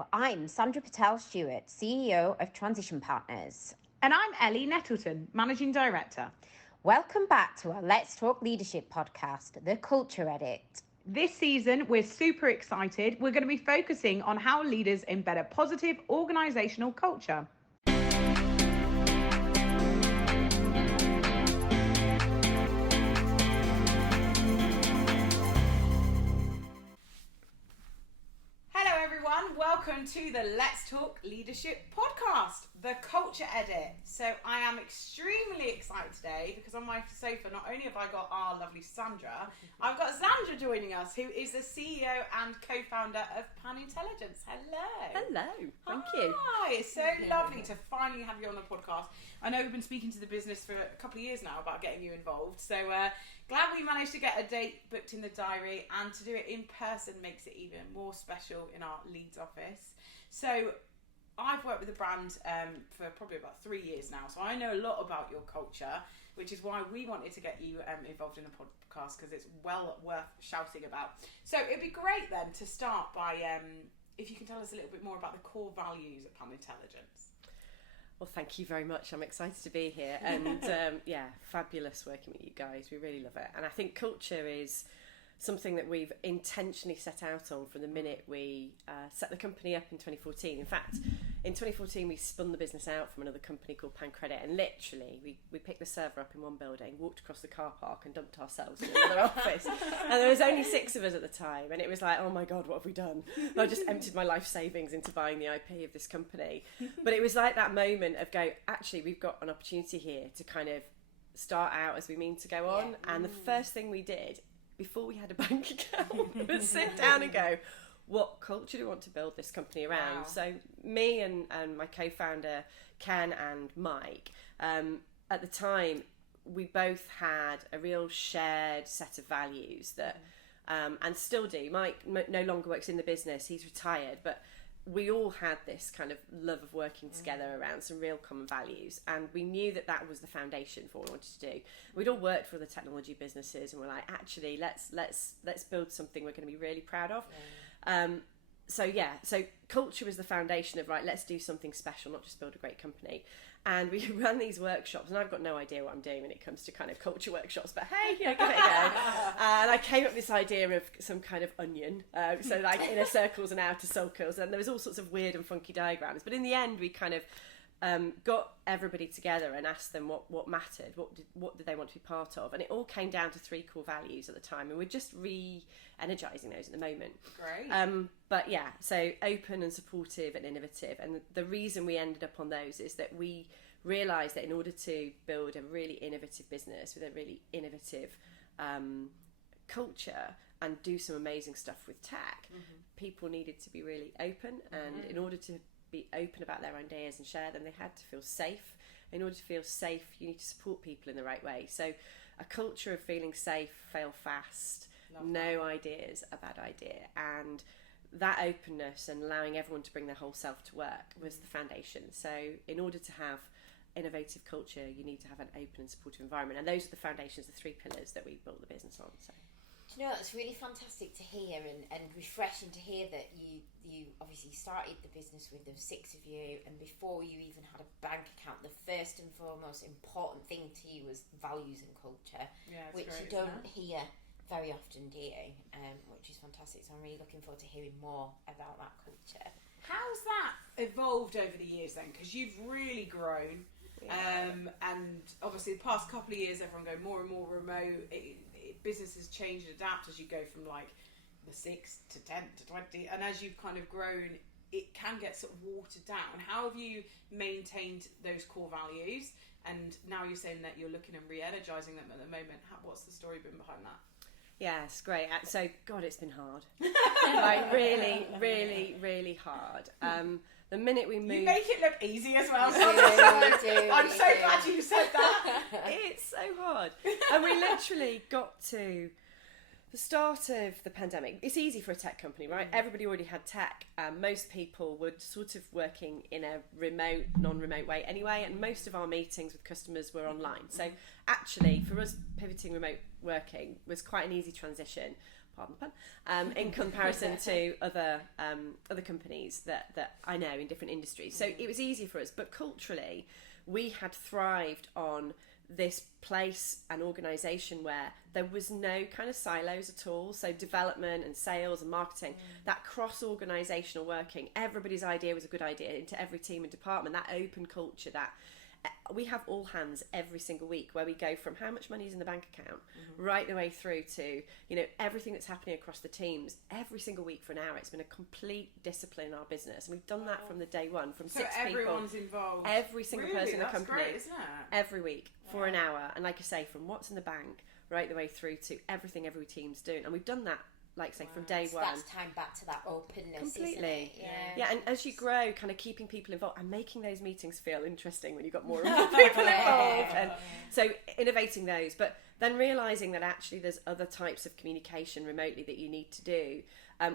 Hello, I'm Sandra Patel Stewart, CEO of Transition Partners. And I'm Elly Nettleton, Managing Director. Welcome back to our Let's Talk Leadership podcast, The Culture Edit. This season, we're super excited. We're going to be focusing on how leaders embed a positive organisational culture. Hello everyone, welcome to the Let's Talk Leadership podcast, The Culture Edit. So I am extremely excited today because on my sofa, not only have I got our lovely Sandra, I've got Zandra joining us, who is the CEO and co-founder of Panintelligence. Hello. Hello, thank you. Hi, it's so lovely to finally have you on the podcast. I know we've been speaking to the business for a couple of years now about getting you involved, so glad we managed to get a date booked in the diary, and to do it in person makes it even more special in our Leeds office. So I've worked with the brand for probably about 3 years now, so I know a lot about your culture, which is why we wanted to get you involved in the podcast, because it's well worth shouting about. So it'd be great then to start by if you can tell us a little bit more about the core values at Panintelligence. Well, thank you very much. I'm excited to be here, and fabulous working with you guys. We really love it, and I think culture is something that we've intentionally set out on from the minute we set the company up in 2014. In fact, in 2014 we spun the business out from another company called Pancredit, and literally we picked the server up in one building, walked across the car park and dumped ourselves in another office, and there was only 6 of us at the time, and it was like, oh my god, what have we done? I just emptied my life savings into buying the IP of this company. But it was like that moment of go, actually we've got an opportunity here to kind of start out as we mean to go on. And the first thing we did before we had a bank account was sit down and go, what culture do we want to build this company around? Wow. So me and my co-founder Ken and Mike, at the time we both had a real shared set of values that and still do. Mike no longer works in the business, he's retired, but we all had this kind of love of working together around some real common values, and we knew that that was the foundation for what we wanted to do. We'd all worked for the technology businesses, and we're like, actually, let's build something we're going to be really proud of. So culture was the foundation of, right, let's do something special, not just build a great company. And we ran these workshops, and I've got no idea what I'm doing when it comes to kind of culture workshops, but hey, give it a go. And I came up with this idea of some kind of onion, so like inner circles and outer circles, and there was all sorts of weird and funky diagrams. But in the end, we kind of got everybody together and asked them what mattered, what did they want to be part of, and it all came down to 3 core values at the time, and we're just re-energising those at the moment. Great. But yeah, so open and supportive and innovative, and the reason we ended up on those is that we realised that in order to build a really innovative business with a really innovative culture and do some amazing stuff with tech, people needed to be really open, and in order to be open about their ideas and share them, they had to feel safe. In order to feel safe, you need to support people in the right way. So a culture of feeling safe, fail fast, no ideas a bad idea, and that openness and allowing everyone to bring their whole self to work was the foundation. So in order to have innovative culture, you need to have an open and supportive environment, and those are the foundations, the 3 pillars that we built the business on. So Do you know, it's really fantastic to hear and refreshing to hear that you obviously started the business with the 6 of you, and before you even had a bank account, the first and foremost important thing to you was values and culture, which great, you don't hear very often, do you? Which is fantastic. So I'm really looking forward to hearing more about that culture. How's that evolved over the years then? Because you've really grown, and obviously the past couple of years everyone going more and more remote. Businesses change and adapt as you go from like the 6 to 10 to 20, and as you've kind of grown, it can get sort of watered down. How have you maintained those core values? And now you're saying that you're looking and re-energising them at the moment. What's the story been behind that? Yeah, it's great. So, God, it's been hard. Like, really, really, really hard. The minute we moved... You make it look easy as well. I'm so glad you said that. It's so hard. And we literally got to the start of the pandemic. It's easy for a tech company, right? Everybody already had tech. Most people were sort of working in a remote, non-remote way anyway, and most of our meetings with customers were online. So actually, for us, pivoting remote working was quite an easy transition. pardon the pun, in comparison to other companies that I know in different industries. So it was easier for us, but culturally we had thrived on this place and organisation where there was no kind of silos at all. So development and sales and marketing, that cross-organisational working, everybody's idea was a good idea into every team and department, that open culture, that we have all hands every single week where we go from how much money is in the bank account right the way through to, you know, everything that's happening across the teams every single week for an hour. It's been a complete discipline in our business, and we've done that from the day one, from So 6 people. everyone's involved. Every single person in the company. That's great, isn't it? Every week for an hour. And like I say, from what's in the bank right the way through to everything every team's doing. And we've done that, like I say, from day one. That's time back to that openness, completely. isn't it? Yeah, and as you grow, kind of keeping people involved and making those meetings feel interesting when you've got more and more people involved. And so innovating those, but then realising that actually there's other types of communication remotely that you need to do,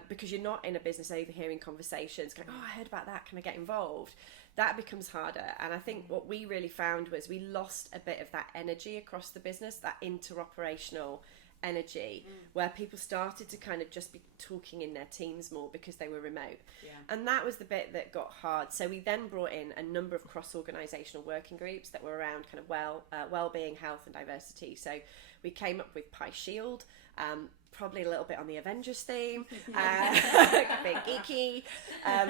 because you're not in a business overhearing conversations going, oh, I heard about that, can I get involved? That becomes harder. And I think what we really found was we lost a bit of that energy across the business, that interoperational energy, where people started to kind of just be talking in their teams more because they were remote. And that was the bit that got hard. So we then brought in a number of cross-organisational working groups that were around kind of well-being, health and diversity. So we came up with Pi Shield, probably a little bit on the Avengers theme, a bit geeky,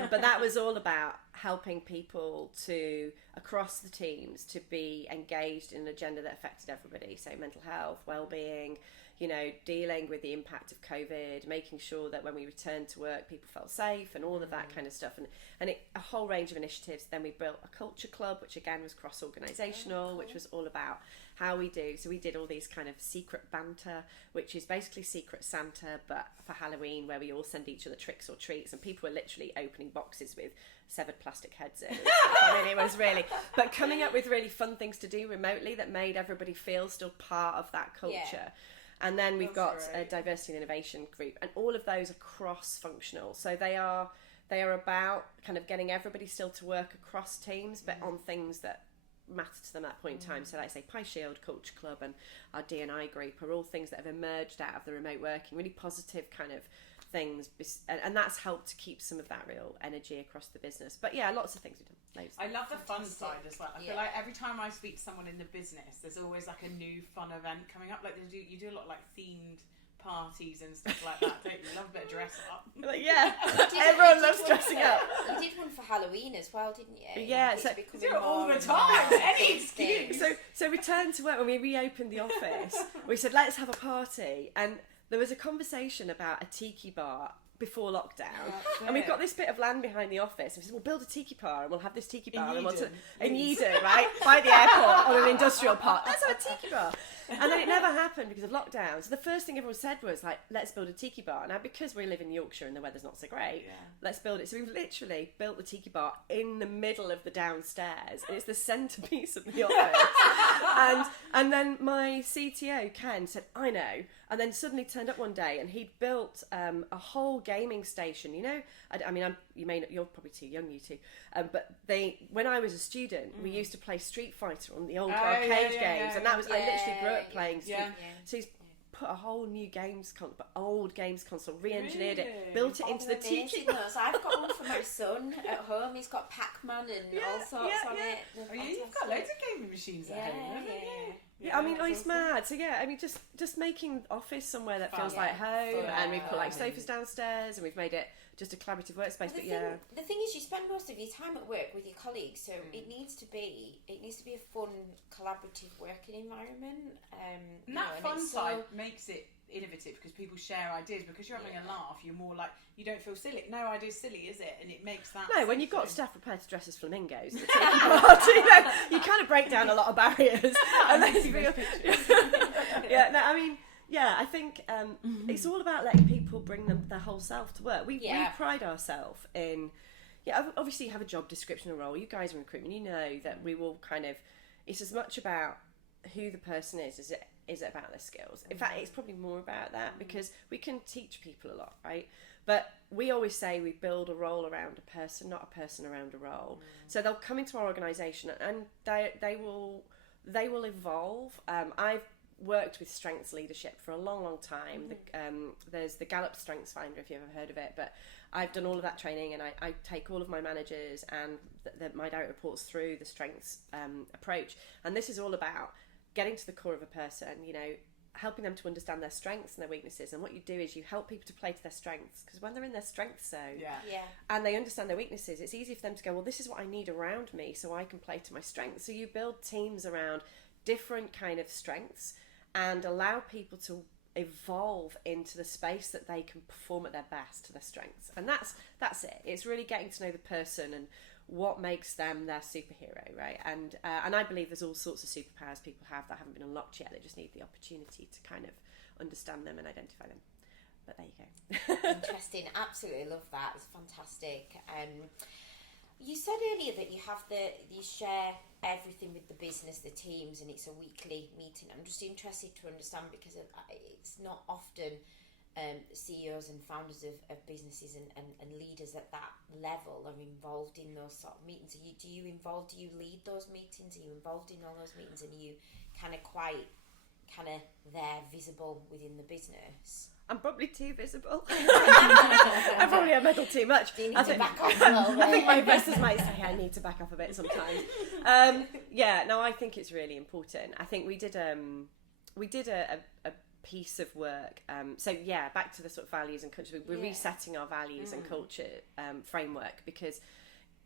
but that was all about helping people to, across the teams, to be engaged in an agenda that affected everybody. So mental health, well-being, you know, dealing with the impact of COVID, making sure that when we returned to work, people felt safe and all of that kind of stuff. And a whole range of initiatives. Then we built a culture club, which again was cross-organisational, which was all about how we do. So we did all these kind of secret banter, which is basically Secret Santa, but for Halloween, where we all send each other tricks or treats, and people were literally opening boxes with severed plastic heads in. I mean, it was really, but coming up with really fun things to do remotely that made everybody feel still part of that culture. Yeah. And then we've got a diversity and innovation group, and all of those are cross-functional. So they are about kind of getting everybody still to work across teams, but on things that matter to them at that point in time. So like I say, Pi Shield, Culture Club and our D&I group are all things that have emerged out of the remote working, really positive kind of things, and that's helped to keep some of that real energy across the business. But yeah, lots of things we've done. Loads. I love the fun side as well. I feel like every time I speak to someone in the business, there's always like a new fun event coming up. Like you do a lot of like themed parties and stuff like that, don't you? Love a bit of dress up. Like, yeah, everyone loves dressing up. You did one for Halloween as well, didn't you? Yeah, so you do it all the time. Any excuse. So return to work, when we reopened the office, we said let's have a party, and there was a conversation about a tiki bar before lockdown, and we've got this bit of land behind the office, and we said we'll build a tiki bar and we'll have this tiki bar in Eden, right, by the airport on an industrial park. Let's have a tiki bar. And then it never happened because of lockdown. So the first thing everyone said was like, let's build a tiki bar. Now, because we live in Yorkshire and the weather's not so great, let's build it. So we've literally built the tiki bar in the middle of the downstairs. And it's the centrepiece of the office. And then my CTO, Ken, said, I know. And then suddenly turned up one day and he'd built a whole gaming station. You know, I mean, you're probably too young, you two. But when I was a student, we used to play Street Fighter on the old arcade games, and that was I literally grew up playing Street. So he's put a whole new old games console, re-engineered it, built it into the tiki. I've got one for my son at home. He's got Pac-Man and all sorts on it. You've got loads of gaming machines at home, haven't you? Yeah, I mean, he's mad. So yeah, I mean, just making office somewhere that feels like home, and we've put like sofas downstairs, and we've made it just a collaborative workspace. The thing is, you spend most of your time at work with your colleagues, so it needs to be a fun, collaborative working environment. And that fun side makes it innovative because people share ideas. Because you're having a laugh, you're more like, you don't feel silly. No idea's silly, is it? And it makes that. No, when you've got staff prepared to dress as flamingos, you kind of break down a lot of barriers. And then I think it's all about letting people bring their whole self to work. We pride ourselves in, obviously you have a job description and role. You guys are in recruitment, you know that we will kind of, it's as much about who the person is it about their skills. In fact, it's probably more about that because we can teach people a lot, right? But we always say we build a role around a person, not a person around a role. So they'll come into our organisation and they will evolve. I've worked with strengths leadership for a long, long time. There's the Gallup Strengthsfinder, if you've ever heard of it, but I've done all of that training, and I take all of my managers and my direct reports through the strengths approach. And this is all about getting to the core of a person, you know, helping them to understand their strengths and their weaknesses. And what you do is you help people to play to their strengths, because when they're in their strength zone and they understand their weaknesses, it's easy for them to go, well, this is what I need around me so I can play to my strengths. So you build teams around different kind of strengths and allow people to evolve into the space that they can perform at their best to their strengths. And that's it. It's really getting to know the person and what makes them their superhero, right? And I believe there's all sorts of superpowers people have that haven't been unlocked yet. They just need the opportunity to kind of understand them and identify them. But there you go. Interesting. Absolutely love that. It's fantastic. You said earlier that you share everything with the business, the teams, and it's a weekly meeting. I'm just interested to understand, because it's not often CEOs and founders of businesses and leaders at that level are involved in those sort of meetings. Do you lead those meetings? Are you involved in all those meetings? And are you kind of there, visible within the business? I'm probably too visible. I probably have meddled too much. Do you need to back off a little bit? I think my investors might say I need to back off a bit sometimes. I think it's really important. I think we did a piece of work. Back to the sort of values and culture. We're resetting our values and culture framework, because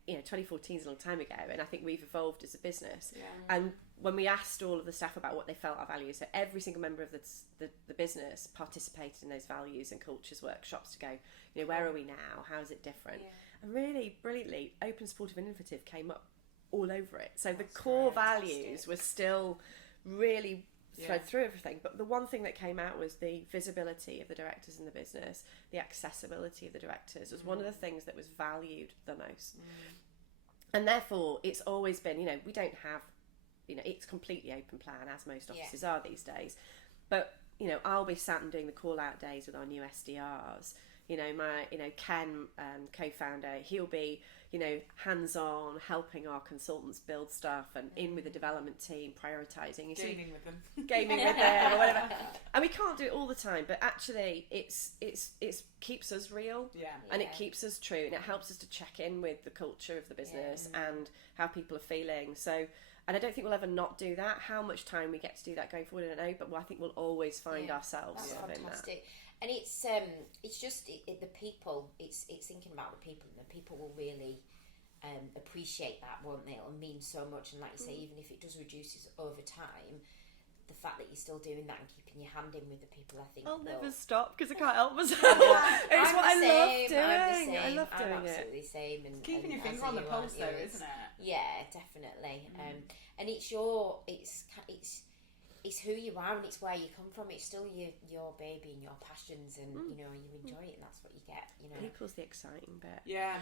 2014 is a long time ago, and I think we've evolved as a business. And when we asked all of the staff about what they felt our values, so every single member of the business participated in those values and cultures workshops to go, where are we now? How is it different? And really brilliantly, open, supportive, and innovative came up all over it. So the core values were still really thread through everything, but the one thing that came out was the visibility of the directors in the business, the accessibility of the directors was one of the things that was valued the most. And therefore it's always been, we don't have, it's completely open plan, as most offices are these days, but I'll be sat and doing the call out days with our new SDRs. Ken, co-founder, he'll be, hands-on, helping our consultants build stuff and in with the development team, prioritising. Gaming with them, or whatever. And we can't do it all the time, but actually it's keeps us real, and it keeps us true, and it helps us to check in with the culture of the business and how people are feeling. So, and I don't think we'll ever not do that. How much time we get to do that going forward, I don't know, but I think we'll always find ourselves in that. And it's just the people. It's thinking about the people, and the people will really appreciate that, won't they? It'll mean so much. And like you say, even if it does reduce over time, the fact that you're still doing that and keeping your hand in with the people, I think I'll never stop, because I can't help myself. It's what I love doing. I love doing I'm absolutely the same. And keeping your finger on the pulse, though, isn't it? Yeah, definitely. And it's who you are, and it's where you come from. It's still your baby and your passions, and you enjoy it, and that's what you get. People's the exciting bit.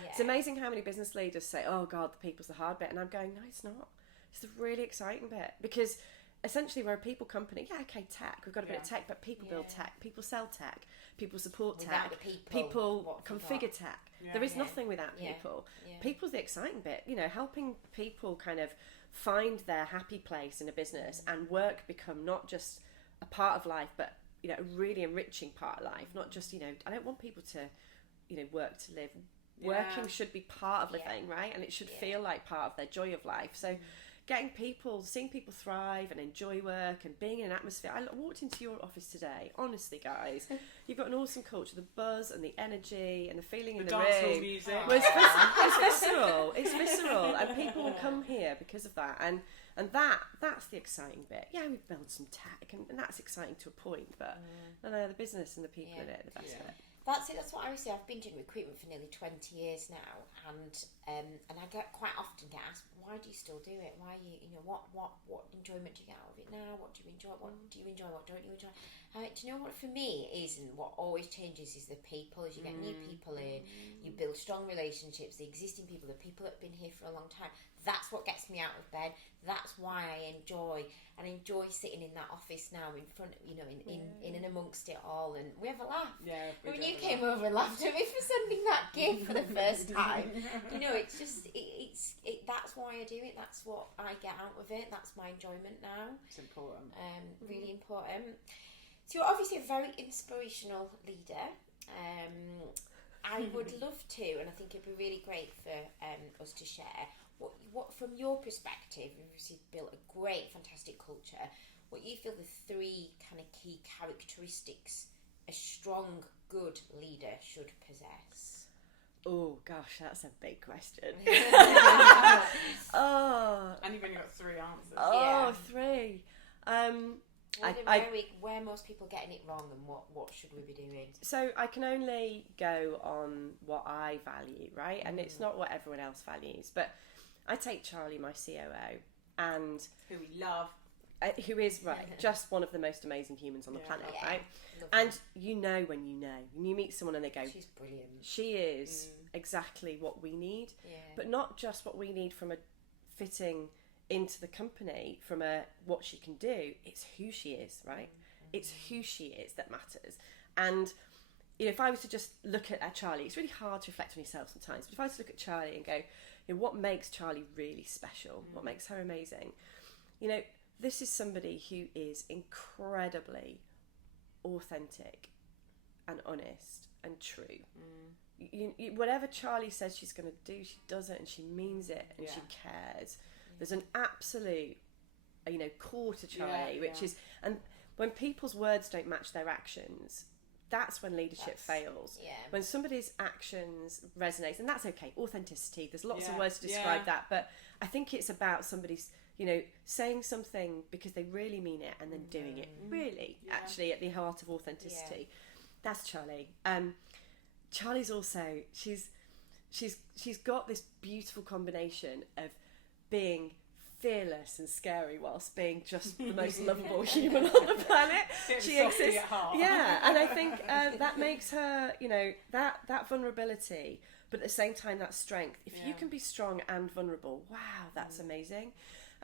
It's amazing how many business leaders say, "Oh God, the people's the hard bit," and I'm going, "No, it's not. It's the really exciting bit," because essentially we're a people company. Tech. We've got a bit of tech, but people build tech, people sell tech, people support tech, people configure tech. There is nothing without people. People's the exciting bit. Helping people kind of find their happy place in a business and work become not just a part of life, but a really enriching part of life. Not just I don't want people to work to live. Working should be part of living, right? And it should feel like part of their joy of life. So seeing people thrive and enjoy work and being in an atmosphere. I walked into your office today, honestly, guys, you've got an awesome culture. The buzz and the energy and the feeling in the room. Music. It's visceral, and people will come here because of that, and that's the exciting bit. We build some tech, and that's exciting to a point, but the business and the people in it, the best bit. That's it. That's what I always say. I've been doing recruitment for nearly 20 years now, and I quite often get asked, why do you still do it? Why what enjoyment do you get out of it now? What do you enjoy? What do you enjoy? What don't you enjoy? Do you know what for me is, and what always changes is the people. As you get new people in, you build strong relationships. The existing people, the people that have been here for a long time, that's what gets me out of bed. That's why I enjoy sitting in that office now in front of, in and amongst it all, and we have a laugh. Yeah, when you came over and laughed at me for sending that gift for the first time, it's just that's why I do it. That's what I get out of it. That's my enjoyment now. It's important. Really important. So you're obviously a very inspirational leader. I would love to, and I think it'd be really great for us to share what from your perspective. You've obviously built a great, fantastic culture. What you feel the 3 kind of key characteristics a strong, good leader should possess? Oh gosh, that's a big question. And you've only got 3 answers. 3. Where most people getting it wrong, and what should we be doing? So I can only go on what I value, right? And it's not what everyone else values. But I take Charlie, my COO, and who we love, who is just one of the most amazing humans on the planet, right? And when you meet someone and they go, she's brilliant. She is exactly what we need, but not just what we need from a fitting into the company, from a what she can do. It's who she is, right? It's who she is that matters. And if I was to just look at Charlie, it's really hard to reflect on yourself sometimes, but if I was to look at Charlie and go, what makes Charlie really special, what makes her amazing, this is somebody who is incredibly authentic and honest and true. Whatever Charlie says she's going to do, she does it, and she means it, and she cares. There's an absolute, core to Charlie, which is, and when people's words don't match their actions, that's when leadership fails. Yeah. When somebody's actions resonate, and that's okay. Authenticity. There's lots of words to describe that, but I think it's about somebody's, saying something because they really mean it, and then doing it really, actually, at the heart of authenticity. That's Charlie. Charlie's also she's got this beautiful combination of being fearless and scary whilst being just the most lovable human on the planet. She exists, and I think that makes her, that vulnerability, but at the same time that strength. If you can be strong and vulnerable, wow, that's amazing.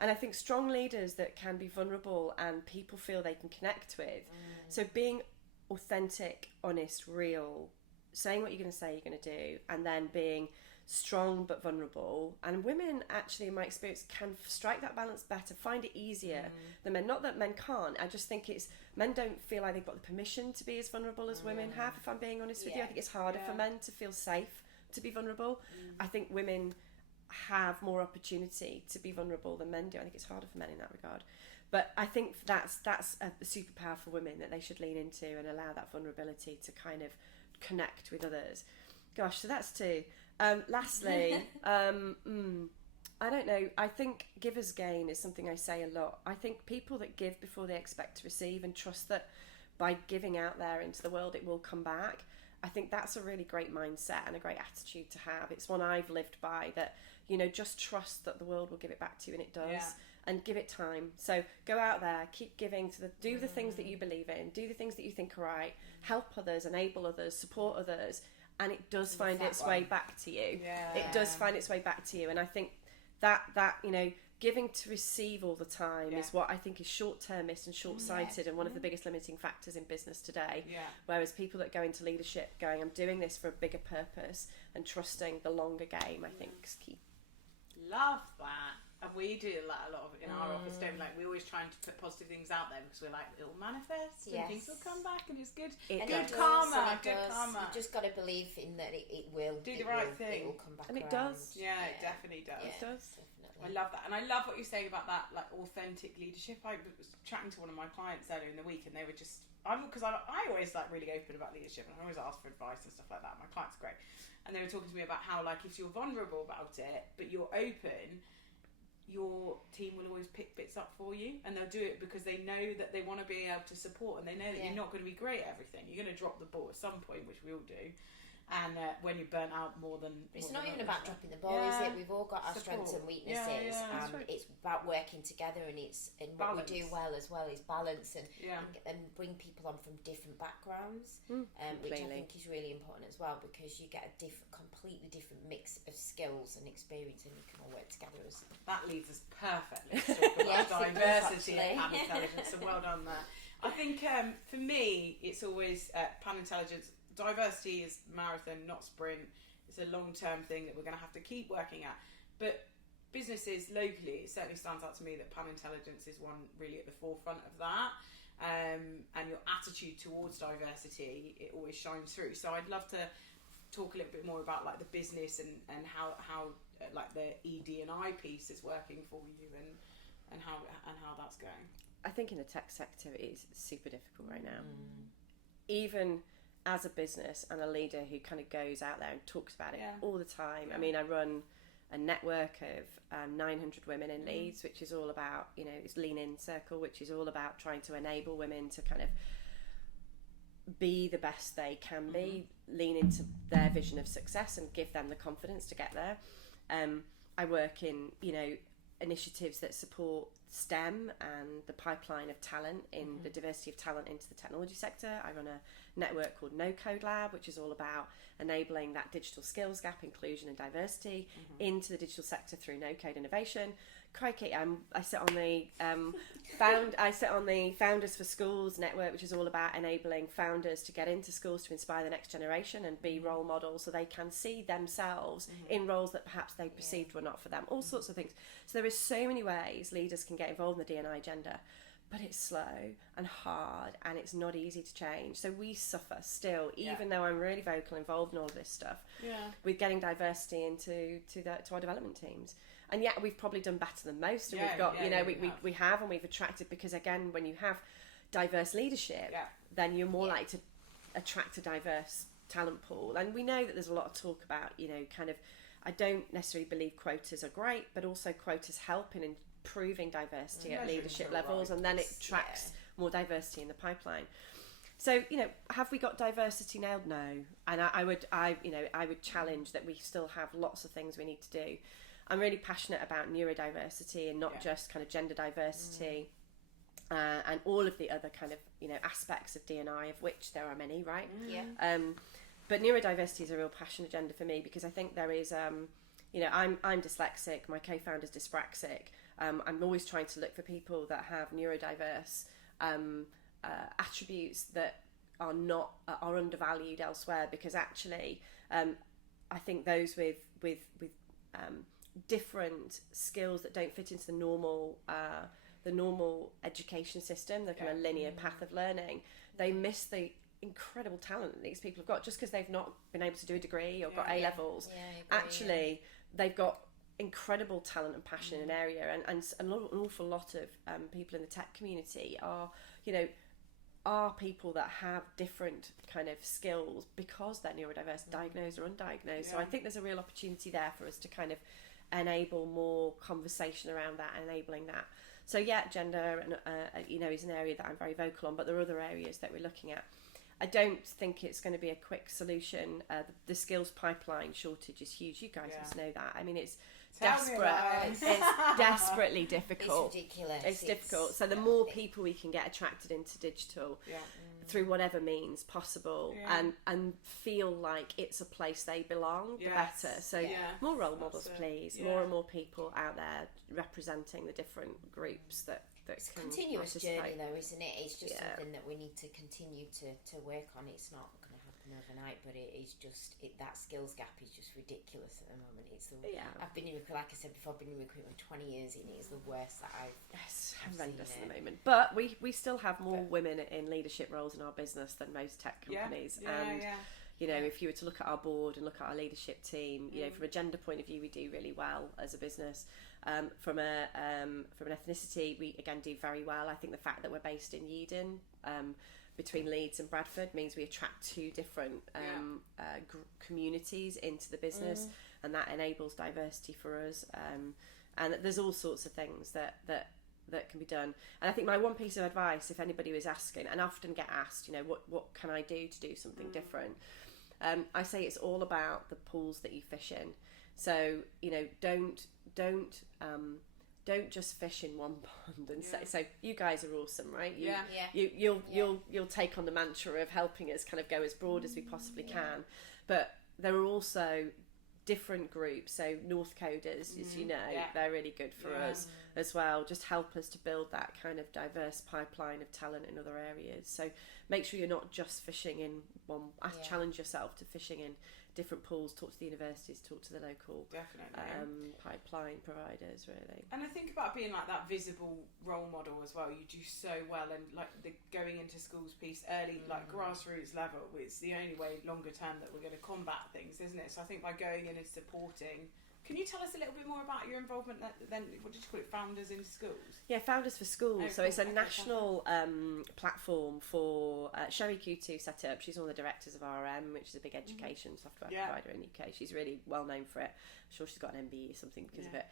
And I think strong leaders that can be vulnerable and people feel they can connect with. So being authentic, honest, real, saying what you're going to say you're going to do, and then being strong but vulnerable. And women, actually, in my experience, can strike that balance better, find it easier than men. Not that men can't, I just think it's men don't feel like they've got the permission to be as vulnerable as women have, if I'm being honest with you. I think it's harder for men to feel safe to be vulnerable. I think women have more opportunity to be vulnerable than men do. I think it's harder for men in that regard. But I think that's a superpower for women that they should lean into and allow that vulnerability to kind of connect with others. Gosh, so that's 2. Lastly, I don't know. I think givers gain is something I say a lot. I think people that give before they expect to receive and trust that by giving out there into the world it will come back. I think that's a really great mindset and a great attitude to have. It's one I've lived by, that, just trust that the world will give it back to you, and it does. And give it time. So go out there, keep giving do the things that you believe in, do the things that you think are right, help others, enable others, support others, and it does find its way back to you. It does find its way back to you. And I think that giving to receive all the time is what I think is short-termist and short-sighted, and one of the biggest limiting factors in business today. Whereas people that go into leadership going, I'm doing this for a bigger purpose, and trusting the longer game, I think is key. Love that. And we do that a lot in our office, don't we? Like, we're always trying to put positive things out there because we're like, it will manifest and things will come back, and it's good. Good karma. You've just got to believe in that it will. Do the right thing. It will come back and it around. does. Yeah, it definitely does. It does. Definitely. I love that. And I love what you're saying about that, like, authentic leadership. I was chatting to one of my clients earlier in the week, and they were just, because I always like really open about leadership, and I always ask for advice and stuff like that. My clients are great. And they were talking to me about how, like, if you're vulnerable about it, but you're open, your team will always pick bits up for you, and they'll do it because they know that they want to be able to support, and they know that you're not going to be great at everything. You're going to drop the ball at some point, which we all do. And when you're burnt out more than... It's not even about dropping the ball, is it? We've all got our strengths and weaknesses, and right. it's about working together, and what we do well as well is balance and bring people on from different backgrounds, which I think is really important as well, because you get a completely different mix of skills and experience, and you can all work together. That leads us perfectly to talk about diversity and Panintelligence, so well done there. I think for me, it's always Panintelligence. Diversity is marathon, not sprint. It's a long-term thing that we're going to have to keep working at. But businesses locally, it certainly stands out to me that Panintelligence is one really at the forefront of that. And your attitude towards diversity, it always shines through. So I'd love to talk a little bit more about like the business and how like the ED&I piece is working for you and how that's going. I think in the tech sector it is super difficult right now. Even as a business and a leader who kind of goes out there and talks about it all the time. I mean, I run a network of 900 women in Leeds, which is all about, it's Lean In Circle, which is all about trying to enable women to kind of be the best they can be, lean into their vision of success and give them the confidence to get there. I work in, initiatives that support STEM and the pipeline of talent in the diversity of talent into the technology sector. I run a network called No Code Lab, which is all about enabling that digital skills gap, inclusion and diversity into the digital sector through no code innovation. Crikey, I sit on the Founders for Schools network, which is all about enabling founders to get into schools to inspire the next generation and be role models so they can see themselves in roles that perhaps they perceived were not for them. All sorts of things. So there is so many ways leaders can get involved in the D&I agenda, but it's slow and hard and it's not easy to change. So we suffer still, even though I'm really vocal, involved in all of this stuff, with getting diversity into our development teams. And yet we've probably done better than most, and we've got, we have, and we've attracted, because again, when you have diverse leadership, then you're more likely to attract a diverse talent pool. And we know that there's a lot of talk about, I don't necessarily believe quotas are great, but also quotas help in improving diversity at leadership levels, and then it attracts more diversity in the pipeline. So, have we got diversity nailed? No. And I would challenge that we still have lots of things we need to do. I'm really passionate about neurodiversity and not just kind of gender diversity and all of the other kind of, aspects of D&I, of which there are many, right? But neurodiversity is a real passion agenda for me, because I think there is, I'm dyslexic, my co-founder's dyspraxic. I'm always trying to look for people that have neurodiverse attributes that are undervalued elsewhere, because actually I think those with different skills that don't fit into the normal education system, the kind of linear path of learning, they miss the incredible talent that these people have got just because they've not been able to do a degree or got A levels. Actually, they've got incredible talent and passion in an area, and an awful lot of people in the tech community are people that have different kind of skills because they're neurodiverse, diagnosed or undiagnosed. So I think there's a real opportunity there for us to kind of enable more conversation around that and enabling that. So gender is an area that I'm very vocal on, but there are other areas that we're looking at. I don't think it's going to be a quick solution. The skills pipeline shortage is huge. You guys must know that. I mean, it's desperate. It's desperately difficult. It's ridiculous. It's difficult. So the more people we can get attracted into digital through whatever means possible, and feel like it's a place they belong, the better. So more role models, please. More and more people out there representing the different groups that it's a continuous journey, though, isn't it? It's just something that we need to continue to work on. It's not going to happen overnight, but it is just that skills gap is just ridiculous at the moment. It's I've been in recruitment, like I said before, I've been in recruitment 20 years, and it is the worst that I've horrendous at the moment. But we still have more women in leadership roles in our business than most tech companies. If you were to look at our board and look at our leadership team, from a gender point of view, we do really well as a business. From an ethnicity, we again do very well. I think the fact that we're based in Yeadon, between Leeds and Bradford, means we attract two different communities into the business, and that enables diversity for us. And there's all sorts of things that can be done. And I think my one piece of advice, if anybody was asking, and I often get asked, what can I do to do something different? I say it's all about the pools that you fish in. So, you know, don't just fish in one pond and say, so you guys are awesome, right? You'll take on the mantra of helping us kind of go as broad as we possibly can. But there are also different groups, so North Coders, as you know, they're really good for us as well. Just help us to build that kind of diverse pipeline of talent in other areas. So make sure you're not just fishing in one. Challenge yourself to fishing in different pools. Talk to the universities, talk to the local pipeline providers, really. And I think about being like that visible role model as well. You do so well, and like the going into schools piece early, like grassroots level, it's the only way longer term that we're going to combat things, isn't it? So I think by going in and supporting. Can you tell us a little bit more about your involvement then, what did you call it, Founders in Schools? Yeah, Founders for Schools. So it's a national platform for Sherry Kutu set up. She's one of the directors of RM, which is a big education software provider in the UK. She's really well known for it. I'm sure she's got an MBE or something because of it.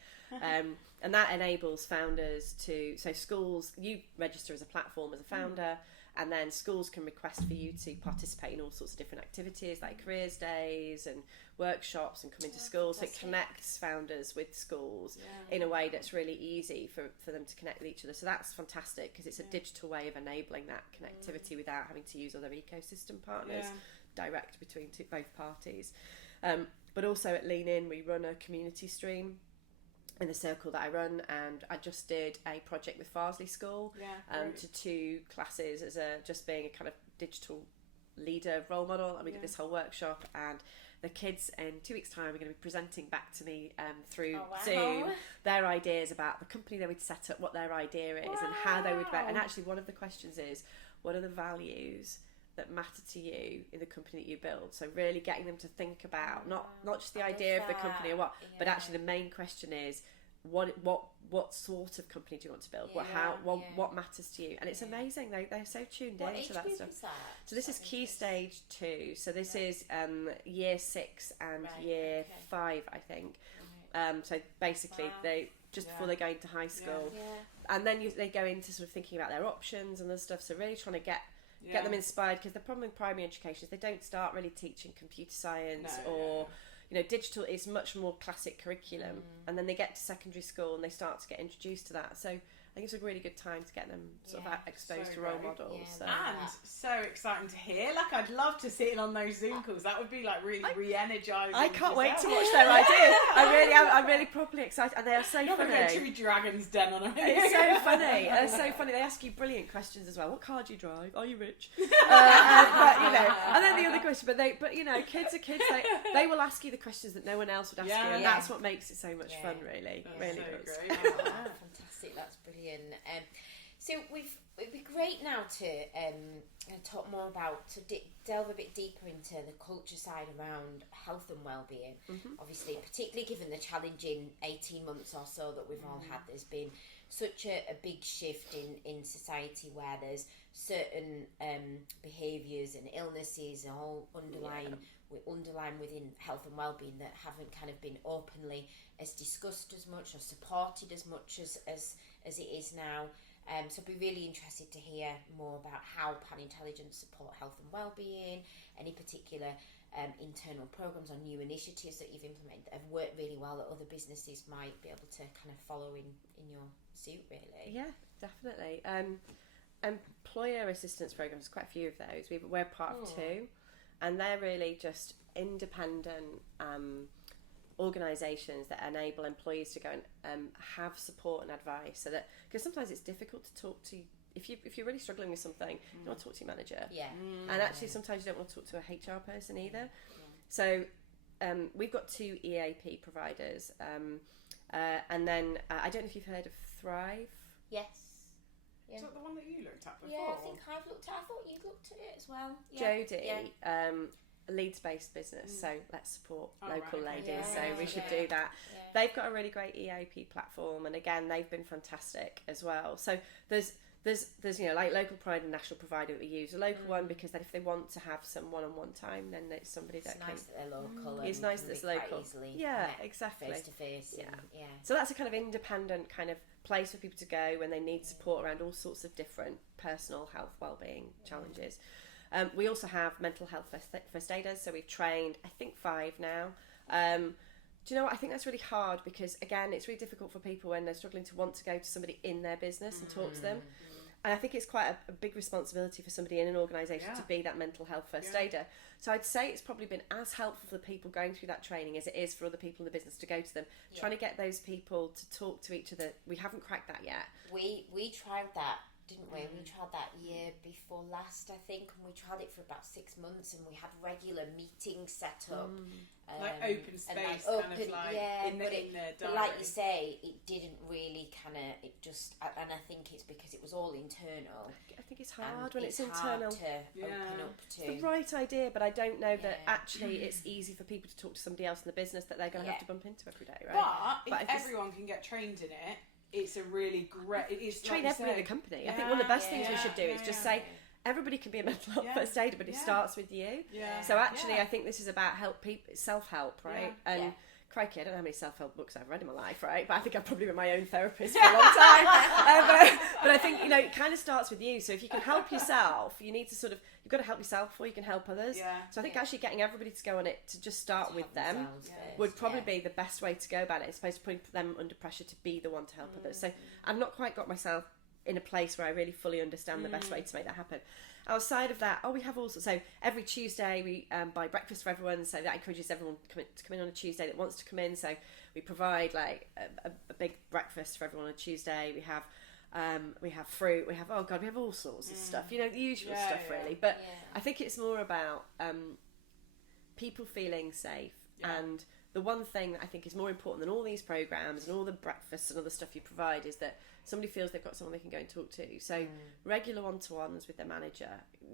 And that enables founders to, so schools, you register as a platform as a founder, and then schools can request for you to participate in all sorts of different activities like careers days and workshops and come into schools. So it connects founders with schools in a way that's really easy for them to connect with each other. So that's fantastic because it's a digital way of enabling that connectivity without having to use other ecosystem partners, direct between both parties. But also at Lean In, we run a community stream in the circle that I run, and I just did a project with Farsley School to 2 classes as just being a kind of digital leader role model, and we did this whole workshop, and the kids in 2 weeks' time are going to be presenting back to me through Zoom their ideas about the company they would set up, what their idea is and how they would and actually one of the questions is, what are the values that matter to you in the company that you build? So really getting them to think about not just the idea of the company or what, but actually the main question is what sort of company do you want to build? What matters to you? And it's amazing. They're so tuned in to that stuff. So this is Key Stage 2. So this is year 6 and year 5, I think. So basically they just before they go into high school, and then they go into sort of thinking about their options and this stuff. So really trying to get them inspired, because the problem with primary education is they don't start really teaching computer science you know, digital is much more classic curriculum, and then they get to secondary school and they start to get introduced to that. So I think it's a really good time to get them sort of exposed to role models. And so exciting to hear. Like, I'd love to sit in on those Zoom calls. That would be like really re-energising. I can't wait to watch their ideas. I really am. I'm really properly excited, and they are so You're funny. You're going to Dragon's Den on a It's so funny. They're so funny. They ask you brilliant questions as well. What car do you drive? Are you rich? But you know, and then the other question. But you know, kids are kids. They will ask you the questions that no one else would ask you, and that's what makes it so much fun. Really, really does. Great. Fantastic. That's brilliant. So it'd be great now to talk more about, to delve a bit deeper into the culture side around health and well-being. Obviously, particularly given the challenging 18 months or so that we've all had, there's been such a big shift in society where there's certain behaviours and illnesses and all underlying within health and well-being that haven't kind of been openly as discussed as much or supported as much as it is now. So I'd be really interested to hear more about how Panintelligence support health and well-being, any particular internal programs or new initiatives that you've implemented that have worked really well that other businesses might be able to kind of follow in your suit, really. Yeah, definitely. Employer assistance programs, quite a few of those. We're part of 2, and they're really just independent organisations that enable employees to go and have support and advice, so that, because sometimes it's difficult to talk to, if you're really struggling with something, you want to talk to your manager, and actually sometimes you don't want to talk to a HR person either. So we've got 2 EAP providers, and then I don't know if you've heard of Thrive. Yes. Is that the one that you looked at before? Yeah, I think I've looked at it. I thought you looked at it as well. Jodie, a Leeds-based business, so let's support local ladies. So we should do that. They've got a really great EAP platform, and again, they've been fantastic as well. So there's you know, like Local Pride and National Provider that we use. A local one because then if they want to have some one-on-one time, then it's somebody that can. It's nice that they're local. It's nice that it's local. Yeah, exactly. Face to face. Yeah. So that's a kind of independent kind of place for people to go when they need support around all sorts of different personal health, well-being challenges. We also have mental health first aiders, so we've trained, I think, 5 now. Do you know what? I think that's really hard because, again, it's really difficult for people when they're struggling to want to go to somebody in their business and talk to them. And I think it's quite a big responsibility for somebody in an organisation to be that mental health first aider. So I'd say it's probably been as helpful for the people going through that training as it is for other people in the business to go to them. Trying to get those people to talk to each other. We haven't cracked that yet. We tried that, didn't we? We tried that year before last, I think, and we tried it for about 6 months, and we had regular meetings set up. Like open space, in the diary. But like you say, it didn't really it just, and I think it's because it was all internal. I think it's hard when it's internal. Hard to open up to. It's the right idea, but I don't know that actually it's easy for people to talk to somebody else in the business that they're going to have to bump into every day, right? But if everyone can get trained in it, it's a really great... It's train everybody in the company. I think one of the best things we should do is just say, everybody can be a mental health first aider, but it starts with you. So actually, I think this is about self-help, right? And crikey, I don't know how many self-help books I've read in my life, right? But I think I've probably been my own therapist for a long time. But I think, it kind of starts with you. So if you can help yourself, you need to you've got to help yourself before you can help others. So I think actually getting everybody to go on it, to just start with them, would probably be the best way to go about it, as opposed to putting them under pressure to be the one to help others. So I've not quite got myself in a place where I really fully understand the best way to make that happen. Outside of that, we have also, so every Tuesday we buy breakfast for everyone, so that encourages everyone to come in on a Tuesday that wants to come in. So we provide like a big breakfast for everyone on a Tuesday. We have fruit, we have all sorts of stuff, the usual stuff really. But I think it's more about people feeling safe. And the one thing that I think is more important than all these programs and all the breakfasts and other stuff you provide is that somebody feels they've got someone they can go and talk to. So regular one-to-ones with their manager.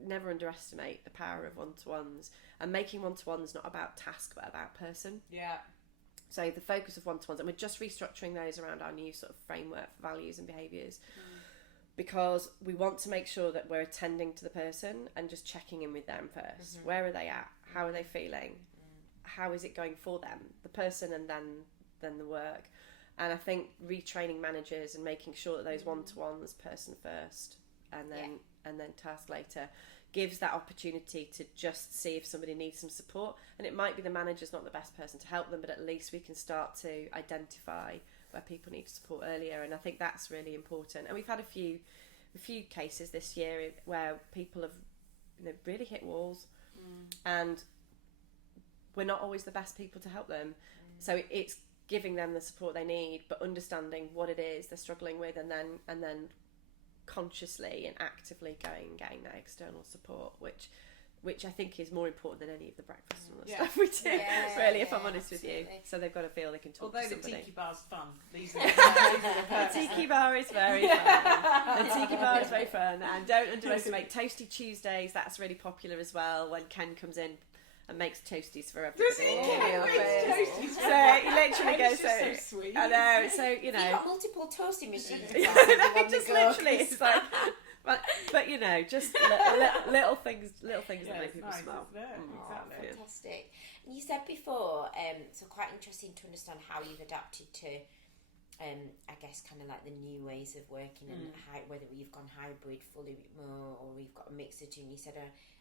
Never underestimate the power of one-to-ones, and making one-to-ones not about task but about person. So the focus of one-to-ones, and we're just restructuring those around our new sort of framework for values and behaviours, because we want to make sure that we're attending to the person and just checking in with them first. Where are they at? How are they feeling? How is it going for them, the person, and then the work. And I think retraining managers and making sure that those one-to-ones, person first and then task later, gives that opportunity to just see if somebody needs some support. And it might be the manager's not the best person to help them, but at least we can start to identify where people need support earlier. And I think that's really important. And we've had a few cases this year where people have really hit walls, and we're not always the best people to help them. So it's giving them the support they need, but understanding what it is they're struggling with, and then consciously and actively going and getting that external support, which I think is more important than any of the breakfast and the stuff we do, really, if I'm honest with you. So they've got to feel they can talk to somebody. Although the tiki bar's fun. These are the tiki bar is very fun. The tiki bar is very fun, and don't underestimate Toasty Tuesdays. That's really popular as well, when Ken comes in and makes toasties for everybody. Does he? Ken makes toasties for everybody. So he literally goes, so sweet. I know, so You've got multiple toasting machines. Just literally, it's like, but just little things that make people smile. Exactly. Fantastic. And you said before, so quite interesting to understand how you've adapted to, I guess, kind of like the new ways of working, and whether you've gone hybrid, fully remote, or you've got a mix of two. And you said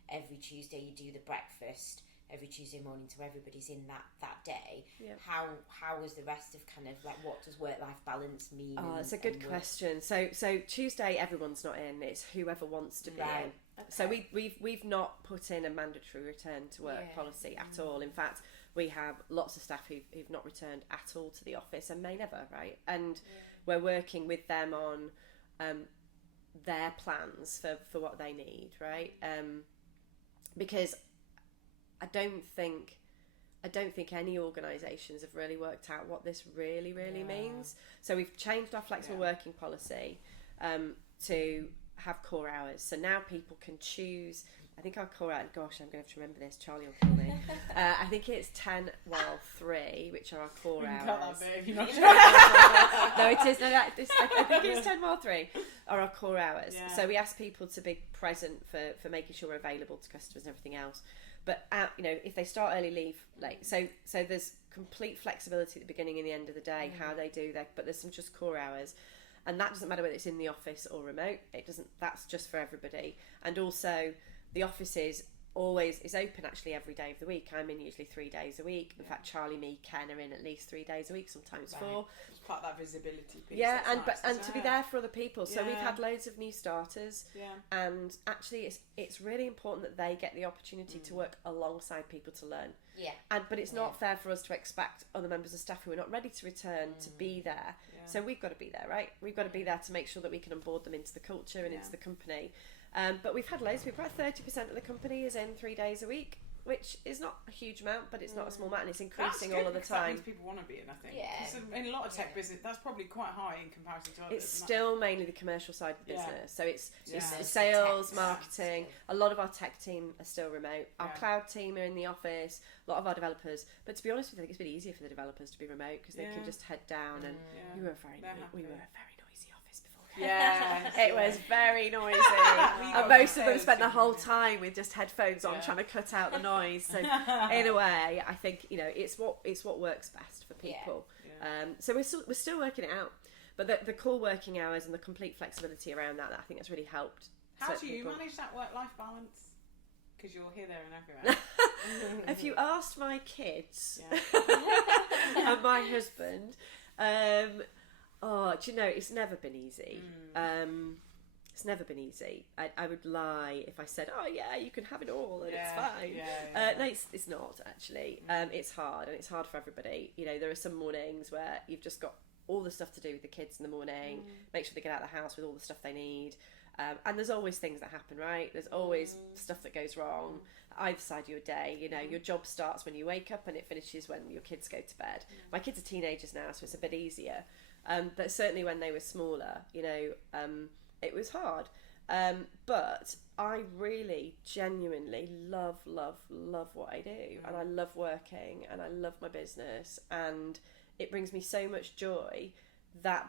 every Tuesday you do the breakfast every Tuesday morning, so everybody's in that day. How was the rest of kind of like, what does work-life balance mean? It's a good question. So Tuesday everyone's not in, it's whoever wants to be in. Okay. So we've not put in a mandatory return to work policy at all. In fact, we have lots of staff who've not returned at all to the office and may never, right? And we're working with them on their plans for what they need, right? Because I don't think any organisations have really worked out what this really means. So we've changed our flexible working policy to have core hours. So now people can choose. I think our core hours, gosh, I'm going to have to remember this, Charlie will kill me. I think it's 10 while 3, which are our core hours. Cut that bit if you're not sure. No, it is. No, I think it's 10 while 3 are our core hours. So we ask people to be present for making sure we're available to customers and everything else. But if they start early, leave late. So there's complete flexibility at the beginning and the end of the day, how they do that. But there's some just core hours, and that doesn't matter whether it's in the office or remote. It doesn't. That's just for everybody. And also, The office is open actually every day of the week. I'm in usually 3 days a week. In fact, Charlie, me, Ken are in at least 3 days a week, sometimes 4. It's part of that visibility piece. Yeah, That's and nice, to be there for other people. So we've had loads of new starters, Yeah. and actually it's really important that they get the opportunity to work alongside people to learn. Yeah. But it's not fair for us to expect other members of staff who are not ready to return to be there. Yeah. So we've got to be there, right? We've got to be there to make sure that we can onboard them into the culture and into the company. But we've had loads. We've got 30% of the company is in 3 days a week, which is not a huge amount, but it's not a small amount, and it's increasing all of the time. That means people want to be in, I think. Yeah. 'Cause in a lot of tech business, that's probably quite high in comparison to others. It's still mainly the commercial side of the Yeah. business. So it's Yeah. sales, Tech marketing. stuff. A lot of our tech team are still remote. Our Yeah. cloud team are in the office. A lot of our developers. But to be honest with you, I think it's been easier for the developers to be remote because they can just head down. And we were a very noisy office before. Yeah. It was very noisy. And most of them spent the whole time with just headphones on, trying to cut out the noise. So in a way, I think it's what works best for people. Yeah. So we're still working it out, but the core working hours and the complete flexibility around that I think that's really helped. How do you manage that work-life balance? Because you're here, there, and everywhere. If you asked my kids and my husband, do you know, it's never been easy. It's never been easy. I would lie if I said, oh yeah, you can have it all and it's fine. No, it's not actually. It's hard, and it's hard for everybody. You know, there are some mornings where you've just got all the stuff to do with the kids in the morning, make sure they get out of the house with all the stuff they need. And there's always things that happen, right? There's always stuff that goes wrong either side of your day. You know, your job starts when you wake up and it finishes when your kids go to bed. My kids are teenagers now, so it's a bit easier. But certainly when they were smaller, you know, it was hard. But I really genuinely love what I do. And I love working and I love my business. And it brings me so much joy that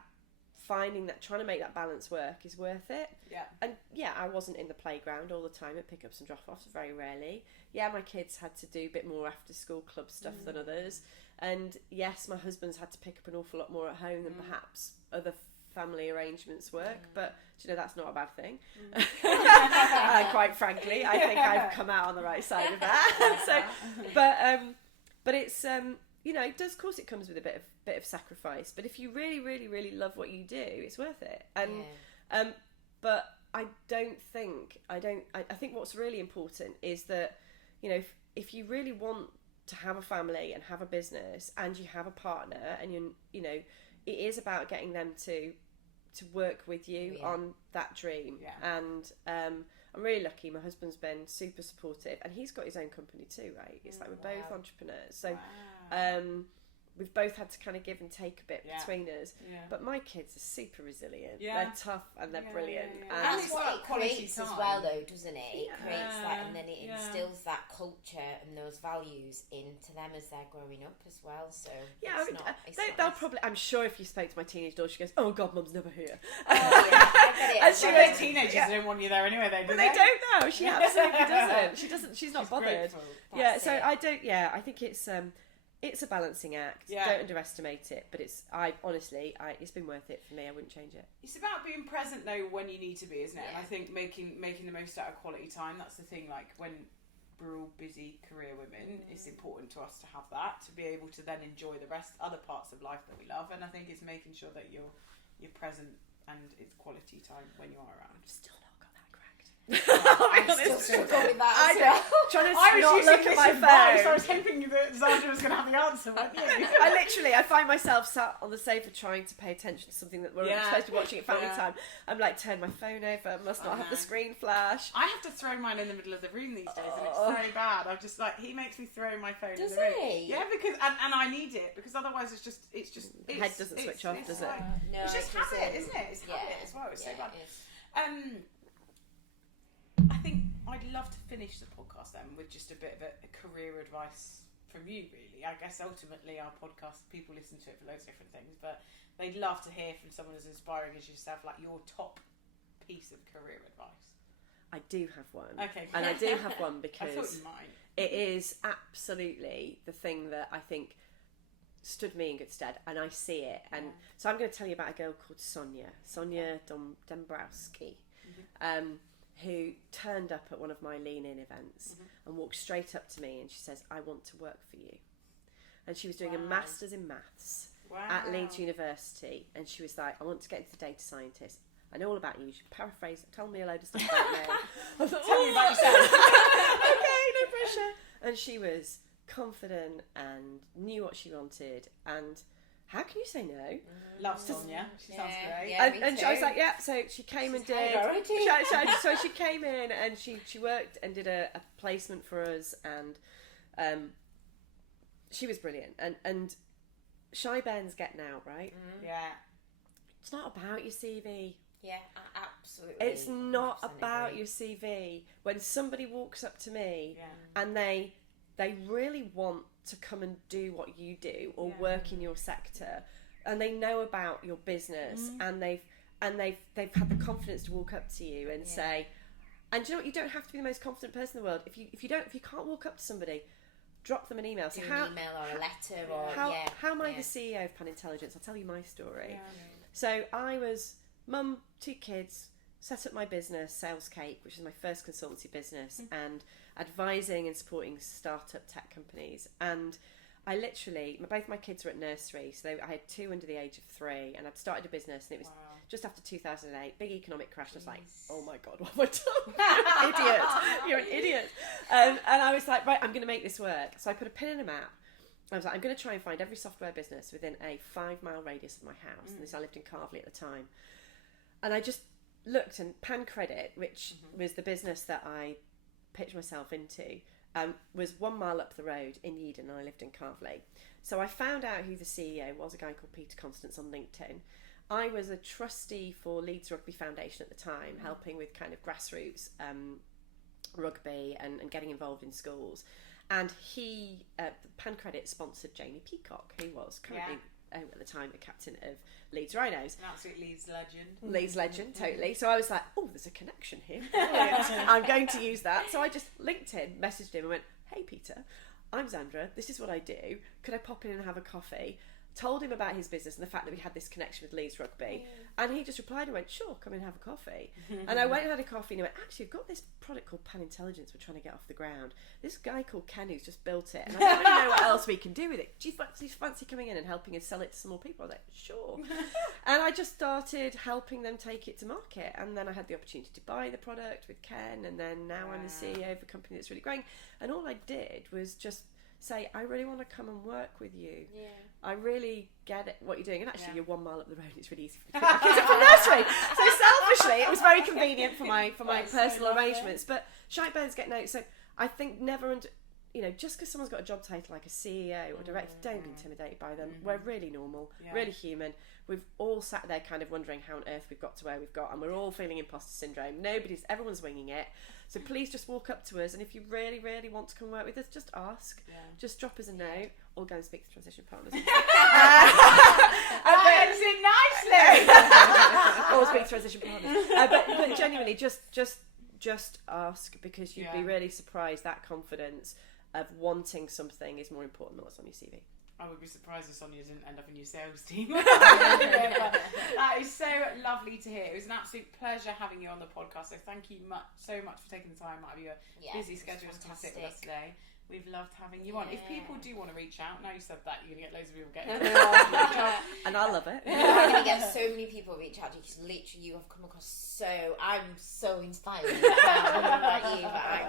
trying to make that balance work is worth it. Yeah. And I wasn't in the playground all the time at pickups and drop-offs, very rarely. My kids had to do a bit more after school club stuff than others. And yes, my husband's had to pick up an awful lot more at home than perhaps other family arrangements work, but do you know, that's not a bad thing. Quite frankly, I think I've come out on the right side of that. But it's you know, of course it comes with a bit of sacrifice, but if you really love what you do, it's worth it. And but I think what's really important is that, you know, if you really want to have a family and have a business and you have a partner and you know, it is about getting them to work with you on that dream. And I'm really lucky. My husband's been super supportive, and he's got his own company too, right? It's like we're both entrepreneurs, so we've both had to kind of give and take a bit between us. But my kids are super resilient. They're tough and they're brilliant. And that's what it creates as well, though, doesn't it? It Yeah. creates that, and then it instills that culture and those values into them as they're growing up as well. So they'll probably. I'm sure if you spoke to my teenage daughter, she goes, "Oh God, Mum's never here." I get it. And she Well, they're teenagers, they don't want you there anyway, though, do But they don't know. She absolutely doesn't. She doesn't. She's not bothered. Grateful. That's So it. I don't. Yeah, I think it's a balancing act. Don't underestimate it. But it's been worth it for me. I wouldn't change it. It's about being present though when you need to be, isn't it? And I think making the most out of quality time. That's the thing. Like when we're all busy career women, it's important to us to have that, to be able to then enjoy the other parts of life that we love. And I think it's making sure that you're present and it's quality time when you are around. Still not got that cracked. I'm still struggling with that as well. Trying to I was not using look at this my advice. I phone. was hoping that Zandra was going to have the answer, weren't you? I find myself sat on the sofa trying to pay attention to something that we're supposed to be watching at family time. I'm like, turn my phone over, must not have the screen flash. I have to throw mine in the middle of the room these days, and it's very bad. I'm just like, he makes me throw my phone in the room. He? Yeah, because and I need it, because otherwise it's just Head doesn't switch off, does it? No, It's just it doesn't. habit, isn't it? It's habit as well. It's so bad. it is. I think I'd love to finish the podcast then with just a bit of a career advice from you, really. I guess ultimately our podcast, people listen to it for loads of different things, but they'd love to hear from someone as inspiring as yourself, like your top piece of career advice. I do have one. Okay. And I do have one I because thought you might. it is absolutely the thing that I think stood me in good stead, and I see it. And so I'm going to tell you about a girl called Sonia Dombrowski, who turned up at one of my Lean In events and walked straight up to me and she says, I want to work for you. And she was doing a master's in maths at Leeds University, and she was like, I want to get into the data scientist. I know all about you. She paraphrased, tell me a load of stuff about me. I thought, tell me about yourself. Okay, no pressure. And she was confident and knew what she wanted. And how can you say no? Love Sonia. She sounds great. Yeah, and I was like, yeah. So she came and did. So she came in and she worked and did a placement for us, and she was brilliant. And shy Bens getting out, right? Yeah. It's not about your CV. Yeah, absolutely. It's not about agree. your CV. When somebody walks up to me and they really want to come and do what you do or work in your sector, and they know about your business, and they've had the confidence to walk up to you and say, and you know what, you don't have to be the most confident person in the world. If you can't walk up to somebody, drop them an email. Do an email or a letter or how am I the CEO of Panintelligence? I'll tell you my story. Yeah. So I was mum, 2 kids, set up my business, Sales Cake, which is my first consultancy business, and advising and supporting startup tech companies. And I literally, both my kids were at nursery, so I had 2 under the age of 3, and I'd started a business, and it was just after 2008, big economic crash. I was like, oh my God, what have I done? Idiot. You're an idiot. And I was like, right, I'm going to make this work. So I put a pin in a map. I was like, I'm going to try and find every software business within a 5-mile radius of my house. And I lived in Carvely at the time. And I just looked, and Pan Credit, which was the business that I pitched myself into, was 1 mile up the road in Eden, and I lived in Carvely. So I found out who the CEO was, a guy called Peter Constance, on LinkedIn. I was a trustee for Leeds Rugby Foundation at the time, helping with kind of grassroots rugby and getting involved in schools. And he, Pan Credit, sponsored Jamie Peacock, who was currently at the time the captain of Leeds Rhinos. An absolute Leeds legend. Leeds legend, totally. So I was like, oh, there's a connection here. I'm going to use that. So I just LinkedIn messaged him and went, hey Peter, I'm Zandra, this is what I do. Could I pop in and have a coffee? Told him about his business and the fact that we had this connection with Leeds Rugby. And he just replied and went, sure, come in and have a coffee. And I went and had a coffee, and he went, actually, I've got this product called Panintelligence we're trying to get off the ground. This guy called Ken who's just built it, and I don't really know what else we can do with it. Do you fancy coming in and helping us sell it to some more people? I was like, sure. And I just started helping them take it to market, and then I had the opportunity to buy the product with Ken, and then now I'm the CEO of a company that's really growing. And all I did was just say, I really want to come and work with you. Yeah. I really get it, what you're doing. And actually, you're 1 mile up the road. It's really easy for me to pick my kids up from nursery. So selfishly, it was very convenient for my personal arrangements. But shy Bens get notes. So I think just because someone's got a job title like a CEO or director, don't be intimidated by them. We're really normal, really human. We've all sat there kind of wondering how on earth we've got to where we've got, and we're all feeling imposter syndrome. Everyone's winging it. So please just walk up to us, and if you really, really want to come work with us, just ask. Yeah. Just drop us a note, or go and speak to transition partners. I ends it nicely. Or speak to transition partners. But genuinely, just ask, because you'd be really surprised. That confidence of wanting something is more important than what's on your CV. I would be surprised if Sonia didn't end up in your sales team. That is so lovely to hear. It was an absolute pleasure having you on the podcast. So thank you so much for taking the time out of your busy schedule to sit with us today. We've loved having you on. If people do want to reach out, now you said that, you're going to get loads of people getting and I love it. You're going to get so many people reach out to you, because literally you have come across I'm so inspired. I don't know about you, but I'm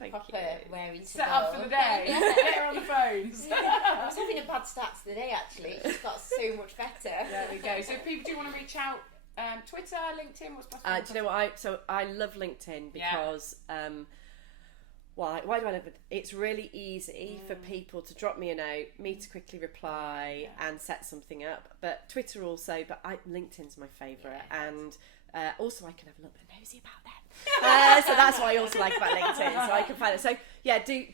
like proper wearing to set up for the day. Get her on the phones. I was having a bad start to the day, actually. It just got so much better. There we go. So if people do want to reach out, Twitter, LinkedIn, what's best? Do you know what? I love LinkedIn because why do I love it? It's really easy for people to drop me a note, me to quickly reply and set something up. But Twitter also, but LinkedIn's my favourite, and also I can have a little bit nosy about them. So that's what I also like about LinkedIn. So I can find it. So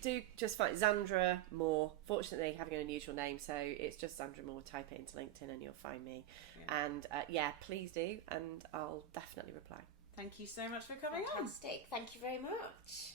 do just find Zandra Moore. Fortunately, having an unusual name, so it's just Zandra Moore. Type it into LinkedIn and you'll find me. And please do, and I'll definitely reply. Thank you so much for coming on. Fantastic. Thank you very much.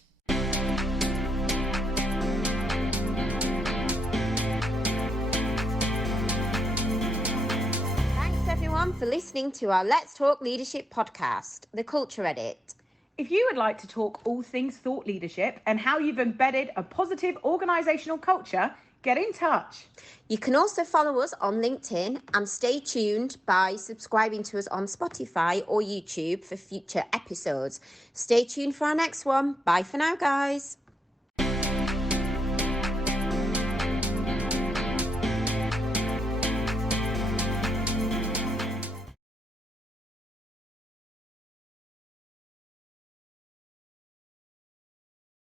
Thanks everyone for listening to our Let's Talk Leadership podcast, The Culture Edit. If you would like to talk all things thought leadership and how you've embedded a positive organisational culture, get in touch. You can also follow us on LinkedIn and stay tuned by subscribing to us on Spotify or YouTube for future episodes. Stay tuned for our next one. Bye for now, guys.